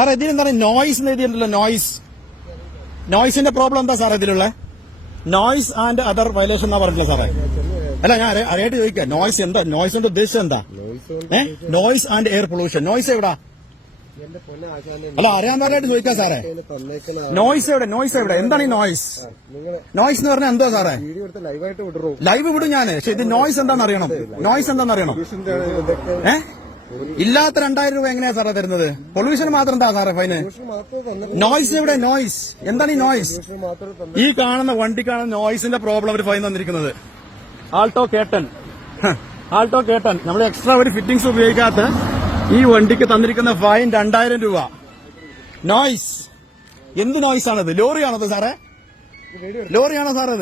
സാറേ ഇതിനെന്താണ് നോയിസ് എന്ന് എഴുതിയിട്ടുണ്ടല്ലോ നോയ്സ് നോയ്സിന്റെ പ്രോബ്ലം എന്താ സാർ ഇതിലുള്ള? നോയിസ് ആൻഡ് അതർ വയലേഷൻ എന്നാ പറഞ്ഞില്ല സാറേ. അല്ല ഞാൻ അറിയ- അറിയായിട്ട് ചോദിക്കാം. നോയിസ് എന്താ? നോയിസിന്റെ ഉദ്ദേശം എന്താ? ഏ? Noise and air pollution noise എവിടാ? അല്ല അറിയാൻ പറഞ്ഞായിട്ട് ചോദിക്കാം സാറേ. നോയിസ് എവിടെ? നോയിസ് എവിടെ? എന്താണ് ഈ നോയിസ് നോയിസ് എന്ന് പറഞ്ഞാൽ എന്താ സാറേ? ലൈവ് വിടും ഞാൻ പക്ഷെ ഇത് നോയിസ് എന്താണെന്ന് അറിയണം. നോയിസ് എന്താണെന്ന് അറിയണം. പൊല്യൂഷന്റെ ഇതൊക്കെ ഏ? ഇല്ലാത്ത രണ്ടായിരം രൂപ എങ്ങനെയാ സാറേ തരുന്നത്? പൊല്യൂഷൻ മാത്രം എന്താ സാറേ ഫൈന് നോയ്സ് ഇവിടെ നോയ്സ് എന്താണ് ഈ നോയ്സ് ഈ കാണുന്ന വണ്ടി കാണുന്ന നോയ്സിന്റെ പ്രോബ്ലം അവർ ഫൈൻ തന്നിരിക്കുന്നത്. ആൾട്ടോ കേട്ടൻ ആൾട്ടോ കേട്ടൻ നമ്മൾ എക്സ്ട്രാ ഒരു ഫിറ്റിംഗ്സ് ഉപയോഗിക്കാത്ത ഈ വണ്ടിക്ക് തന്നിരിക്കുന്ന ഫൈൻ രണ്ടായിരം രൂപ. നോയ്സ് എന്ത് നോയ്സ് ആണത്? ലോറിയാണത് സാറേ? ലോറിയാണോ സാറേ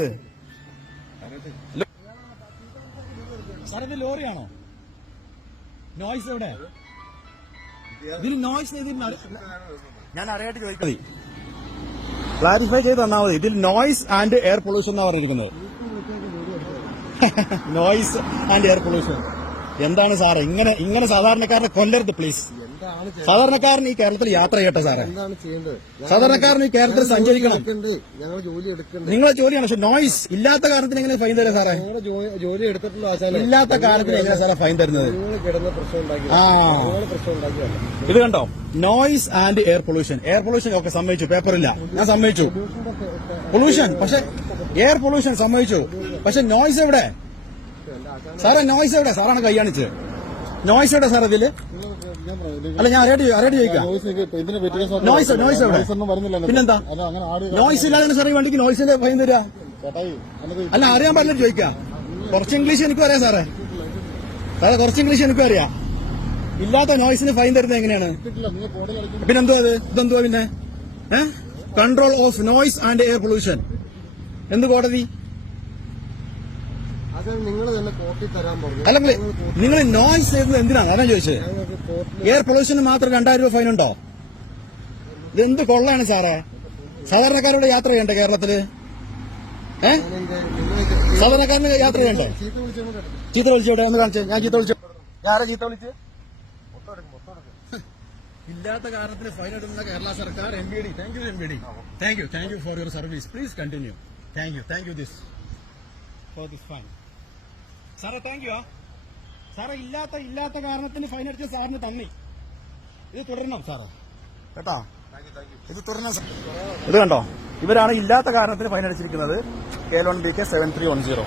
ഇത് ലോറിയാണോ നോയ്സ് എവിടെ? ഇതിൽ നോയ്സ് ഇതിൽ ഞാൻ അറിയായിട്ട് ചോദിക്കുന്നത് ക്ലാരിഫൈ ചെയ്ത് തന്നാൽ മതി. ഇതിൽ നോയ്സ് ആൻഡ് എയർ പൊല്യൂഷൻ എന്നാ പറഞ്ഞിരിക്കുന്നത്. നോയ്സ് ആൻഡ് എയർ പൊല്യൂഷൻ എന്താണ് സാറേ? ഇങ്ങനെ ഇങ്ങനെ സാധാരണക്കാരനെ കൊല്ലരുത് പ്ലീസ് സാധാരണക്കാരൻ ഈ കേരളത്തിൽ യാത്ര ചെയ്യട്ടെ സാറേ. സാധാരണക്കാരൻ ഈ കേരളത്തിൽ സഞ്ചരിക്കണം. നിങ്ങളെ ജോലിയാണ്. പക്ഷെ നോയിസ് ഇല്ലാത്ത കാരണത്തിന് എങ്ങനെ ഫൈൻ തരാം സാറേ? ജോലി എടുത്തിട്ടുള്ള ഇല്ലാത്ത കാരണത്തിന് എങ്ങനെ സാറേ ഫൈൻ തരുന്നത്? ആ. ഇത് കണ്ടോ? Noise and air pollution air pollution ഒക്കെ സമ്മതിച്ചു. പേപ്പറില്ല ഞാൻ സമ്മതിച്ചു. പൊല്യൂഷൻ പക്ഷെ എയർ പൊല്യൂഷൻ സമ്മതിച്ചു. പക്ഷെ നോയിസ് എവിടെ? സാറേ നോയിസ് എവിടെ? സാറാണ് കൈയാണിച്ച് നോയ്സ് എവിടെ സാർ ഇതിൽ? അല്ല ഞാൻ അറിയാട്ട് അറിയാട്ട് ചോദിക്കാം? നോയ്സ് നോയ്സ് എവിടെ? പിന്നെന്താ? നോയ്സ് ഇല്ലാതെ സാർ ഈ വണ്ടിക്ക് നോയ്സിന്റെ ഭയം തരാ? അല്ല അറിയാൻ പാടില്ല ചോദിക്കാം. കുറച്ച് ഇംഗ്ലീഷ് എനിക്കും അറിയാം സാറേ. സാറേ കുറച്ച് ഇംഗ്ലീഷ് എനിക്കും അറിയാം. ഇല്ലാത്ത നോയ്സിന് ഫൈൻ തരുന്നത് എങ്ങനെയാണ്? പിന്നെന്തുവാ അത് ഇതെന്തുവാ പിന്നെ? Control of noise and air pollution എന്ത് കോടതി? അത് നിങ്ങൾ തന്നെ കോർട്ടിൽ തരാൻ പറഞ്ഞു. അല്ല നിങ്ങൾ നോയ്സ് ചെയ്യുന്നത് എന്തിനാണ്? അതാ ചോദിച്ചത്. എയർ പൊല്യൂഷന് മാത്രം രണ്ടായിരം രൂപ ഫൈൻ ഉണ്ടോ? ഇതെന്ത് കൊള്ളാണ് സാറേ? സാധാരണക്കാരോട് യാത്ര ചെയ്യണ്ടേ കേരളത്തിൽ? ഏ? സാധാരണക്കാരന് യാത്ര ചെയ്യണ്ടേ? ചീത്ത വിളിച്ചോട്ടെ ഒന്ന് കാണിച്ചേ. ഞാൻ ചീത്ത വിളിച്ചു ആരാ ചീത്ത വിളിച്ച്? ഇല്ലാത്ത കാരണത്തിന് ഫൈൻ ഇടുന്ന കേരള സർക്കാർ M B D thank you M B D thank you thank you for your service please continue thank you thank you this for this fine സാറേ താങ്ക് യു ആ. സാറേ ഇല്ലാത്ത ഇല്ലാത്ത കാരണത്തിന് ഫൈൻ അടിച്ച സാറിന് തന്നി ഇത് തുടരണം സാറേ. കേട്ടോ? ഇത് തുടരണം സാർ. ഇത് കണ്ടോ? ഇവരാണ് ഇല്ലാത്ത കാരണത്തിന് fine അടിച്ചിരിക്കുന്നത്. K L B K seven three one zero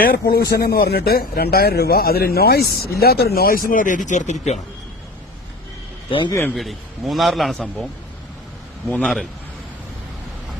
air pollution എന്ന് പറഞ്ഞിട്ട് രണ്ടായിരം രൂപ. അതിൽ നോയ്സ് ഇല്ലാത്തൊരു നോയ്സും കൂടെ എഴുതി ചേർത്തിരിക്കുകയാണ്. Thank you M P D മൂന്നാറിലാണ് സംഭവം. മൂന്നാറിൽ.